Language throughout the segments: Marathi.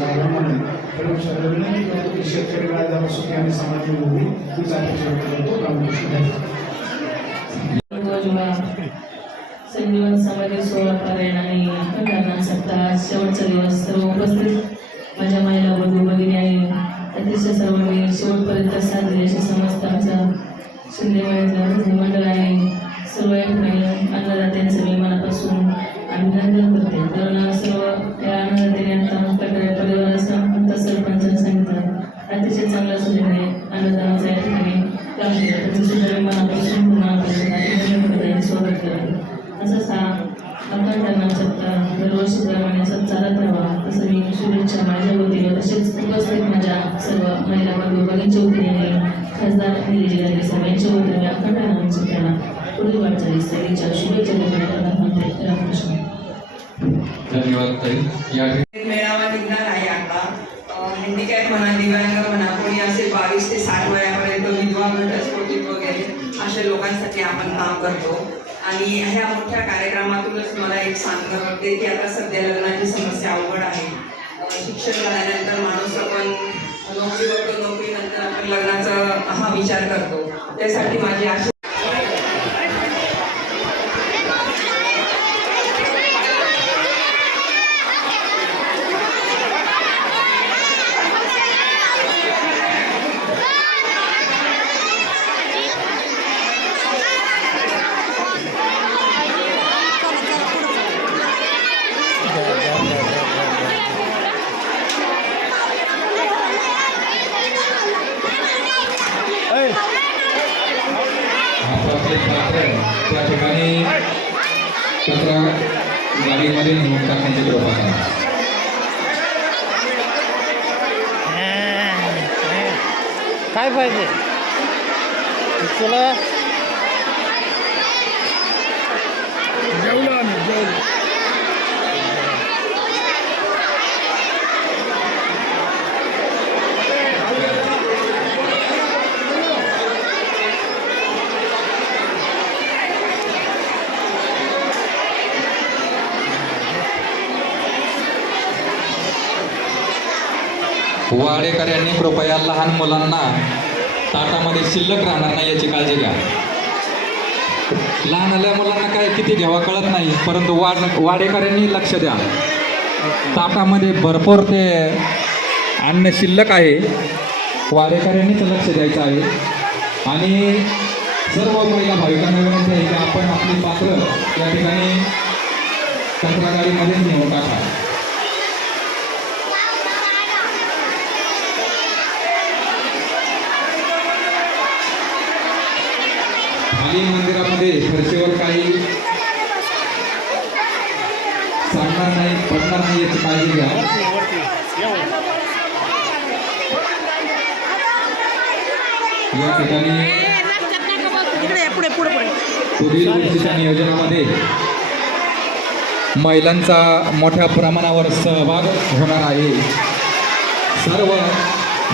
जागा नाही तर सगळं विनंती करतो की शेतकरी समाधी अपेक्षा करतो संजीवन समाधी सोहळा पारायण आणि खंडाना सप्ताह शेवटचा दिवस सर्व उपस्थित माझ्या मायला बघू भगिनी आणि अतिशय सर्वांनी शेवटपर्यंत साथ दिली अशी समजतं शिंदे मंडळ सप्ताह दरवर्षीप्रमाणे असं चालत राहावा तसं मी शुभेच्छा माझ्या वतीने तसेच उपस्थित माझ्या सर्व महिला बंधू वतीने खासदार निधी जिल्हाधिकारी सर्वांच्या वतीने अखंड नाम सप्ताहाला पुढील वाटचाली सगळीच्या शुभेच्छा देण्यात प्रधान म्हणते रामकृष्ण. धन्यवाद ताई. या मेळावा निघणार आहे आता. हँडिकॅप म्हणा दिव्यांग म्हणा कोणी असेल बावीस ते साठ वयापर्यंत विधवा घटस्फोटित वगैरे अशा लोकांसाठी आपण काम करतो. आणि ह्या मोठ्या कार्यक्रमातूनच मला एक सांगणं वाटते की आता सध्या लग्नाची समस्या अवघड आहे. शिक्षण झाल्यानंतर माणूस आपण नोकरी बघतो नोकरीनंतर आपण लग्नाचा हा विचार करतो. त्यासाठी माझी आशा हा प्रत्येक पात्र त्या ठिकाणी कचरा गाडीमध्ये नेऊन टाकण्याची कृपा करा काय पाहिजे? तुला वाडेकर यांनी कृपया लहान मुलांना ताटामध्ये शिल्लक राहणार नाही याची काळजी घ्या. लहान आल्या मुलांना काय किती घ्यावा कळत नाही परंतु वाड वाडेकर यांनी लक्ष द्या. ताटामध्ये भरपूर ते अन्न शिल्लक आहे. वाडेकर यांनीच लक्ष द्यायचं आहे. आणि सर्व महिला भाविकांना विनंती आहे की आपण आपली पात्र या ठिकाणी कचरा नेऊन टाका. खाली मंदिरामध्ये फरशीवर काही सांगणार नाही पडणार नाही याची काळजी घ्या. या ठिकाणी पुढील नियोजनामध्ये महिलांचा मोठ्या प्रमाणावर सहभाग होणार आहे. सर्व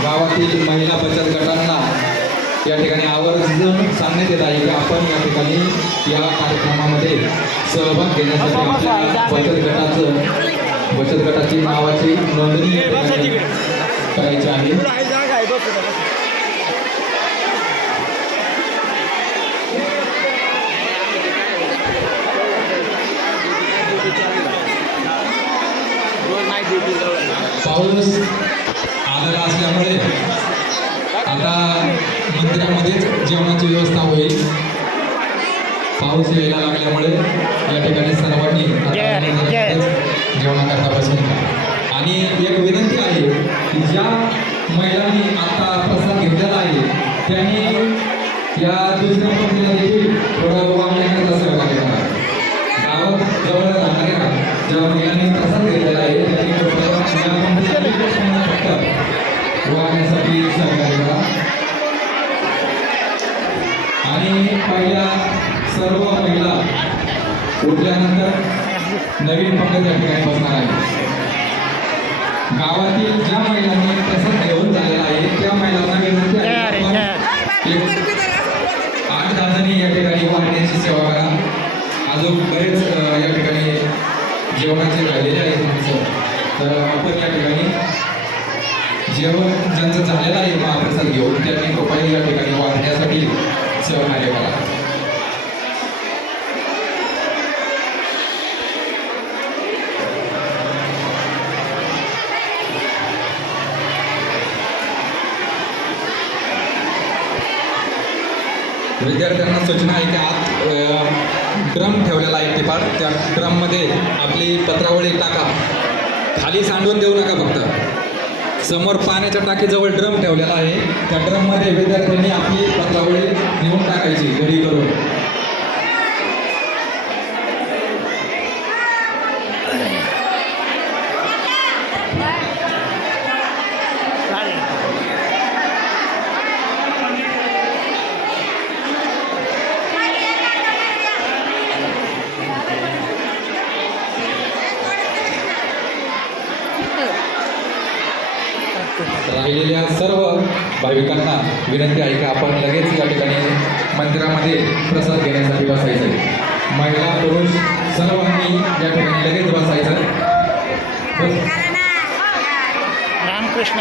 गावातील महिला बचत गटांना या ठिकाणी आवर्जून सांगण्यात येत आहे की आपण या ठिकाणी या कार्यक्रमामध्ये सहभाग घेण्यासाठी आपल्या बचत गटाचं बचत गटाची नावाची नोंदणी करायची आहे. पाऊस आलेला असल्यामुळे मंदिरामध्येच जेवणाची व्यवस्था होईल. पाऊस यायला लागल्यामुळे या ठिकाणी सर्वांनी जेवणाकरता बसून. आणि एक विनंती आहे की ज्या महिलांनी आता प्रसाद घेतलेला आहे त्यांनी या दुसऱ्या पंक्तीला देखील थोडं वागण्याकरता सहकार्य करा गावात जवळ राहणाऱ्या ज्या महिलांनी प्रसाद घेतलेला आहे त्यांनी वागण्यासाठी सहकार्य पहिल्या सर्व महिला उठल्यानंतर नवीन पंगत या ठिकाणी बसणार आहे गावातील ज्या महिलांनी प्रसाद घेऊन झालेला आहे त्या महिलांना विनंती आठ जणी या ठिकाणी वाढण्याची सेवा करा. अजून बरेच या ठिकाणी जेवणाचे राहिलेले आहेत माणसं तर आपण या ठिकाणी जेवण ज्यांचं झालेलं आहे महाप्रसाद घेऊन त्यांनी कृपया या ठिकाणी वाढण्यासाठी सहकार्य करा विद्यार्थ्यांना सूचना आहे की आत ड्रम ठेवलेला आहे टिपाड. त्या ड्रममध्ये आपली पत्रावळी टाका. खाली सांडून देऊ नका फक्त. समोर पाण्याच्या टाकीजवळ ड्रम ठेवलेला आहे. त्या ड्रममध्ये विद्यार्थ्यांनी आपली पत्रावळी 21 đã cái gì đưa đi cơ đồ राहिलेल्या सर्व भाविकांना विनंती आहे की आपण लगेच या ठिकाणी मंदिरामध्ये प्रसाद घेण्यासाठी बसायचं महिला पुरुष सर्वांनी या ठिकाणी लगेच बसायचं बस. रामकृष्ण.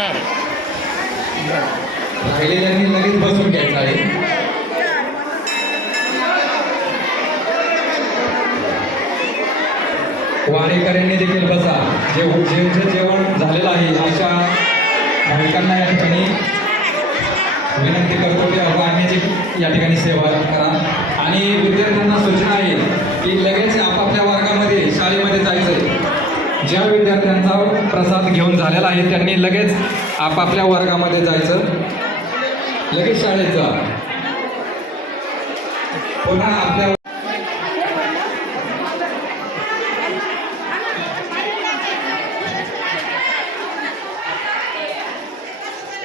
राहिलेल्यांनी लगेच बसून घ्यायचं आहे वारेकऱ्यांनी देखील बसा जे जे जेवण झालेलं आहे अशा भाविकांना या ठिकाणी विनंती करतो की आणण्याची या ठिकाणी सेवा करा. आणि विद्यार्थ्यांना सूचना आहे की लगेच आपापल्या वर्गामध्ये शाळेमध्ये जायचं आहे ज्या विद्यार्थ्यांचा प्रसाद घेऊन झालेला आहे त्यांनी लगेच आपापल्या वर्गामध्ये जायचं. लगेच शाळेत जा. पुन्हा आपल्या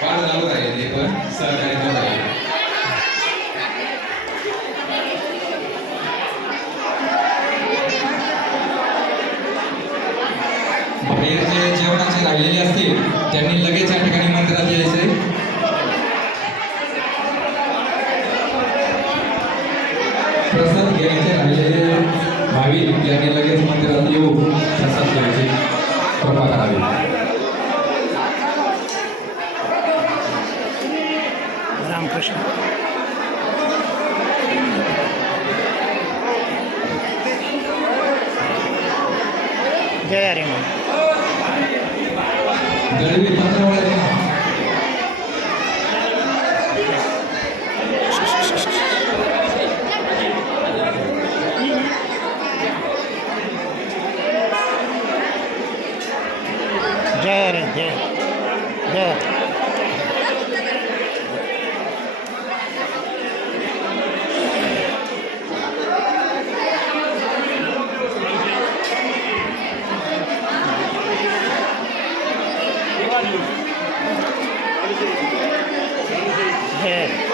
वाढ चालू राहील ते पण सहकार्य करत राहील. बाहेर जे जेवणाचे राहिलेले असतील त्यांनी लगेच या ठिकाणी मंदिरात यायचे प्रसाद घ्यायचे राहिलेले भाविक यांनी लगेच मंदिरात येऊ प्रसाद घ्यायचे कृपा करावी रामकृष्ण जय हरी मग गरीबी पत्रावळ्या द्या. जय हरी जय जय हरी. जय हरी.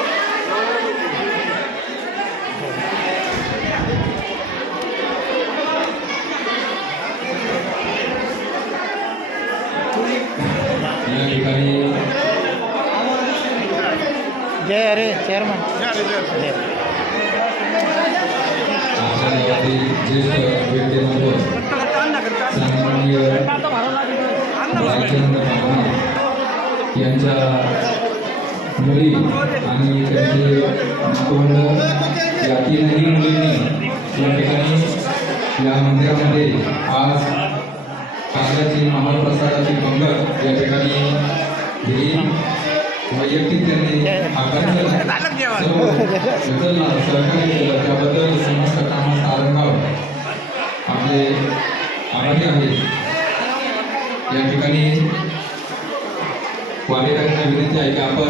या ठिकाणी जय हरी चेअरमन जय आपल्या गावातील ज्येष्ठ व्यक्तिमत्व सन्माननीय राजचंद्र मामा यांच्या मुली आणि त्यांचे तोंड या तीनही मुलींनी या ठिकाणी या मंदिरामध्ये आज कागदाची महाप्रसादाची पंगत या ठिकाणी दिली वैयक्तिक त्यांनी आकर्षण सर्व उचलला सहकार्य केलं त्याबद्दल समस्त आपले आभारी आहे या ठिकाणी वारेकऱ्यांना विनंती आहे की आपण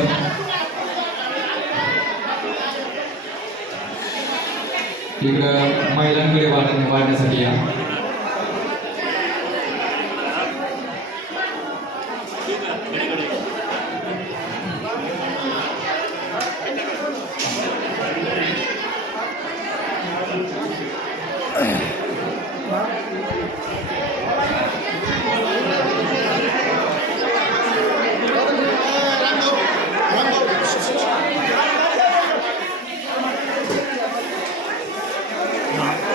इकडं महिलांकडे वाढ वाढण्यासाठी या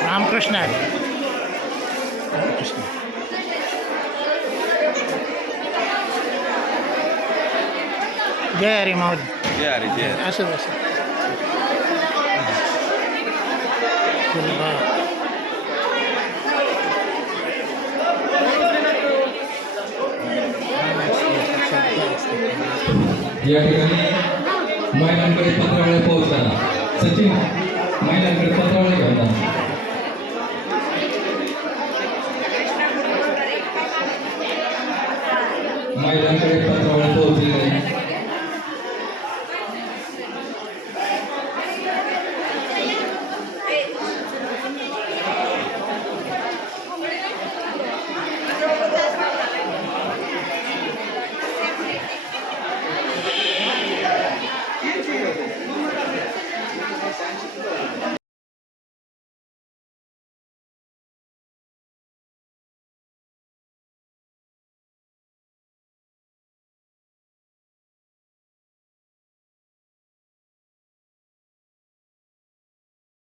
रामकृष्ण हरी रामकृष्ण जय हरी माऊली जय हरी जय हरी असं या ठिकाणी महिलांकडे पत्रावळ्या पोहोचताना सचिन महिलांकडे घेऊन जा. महिलांकडे.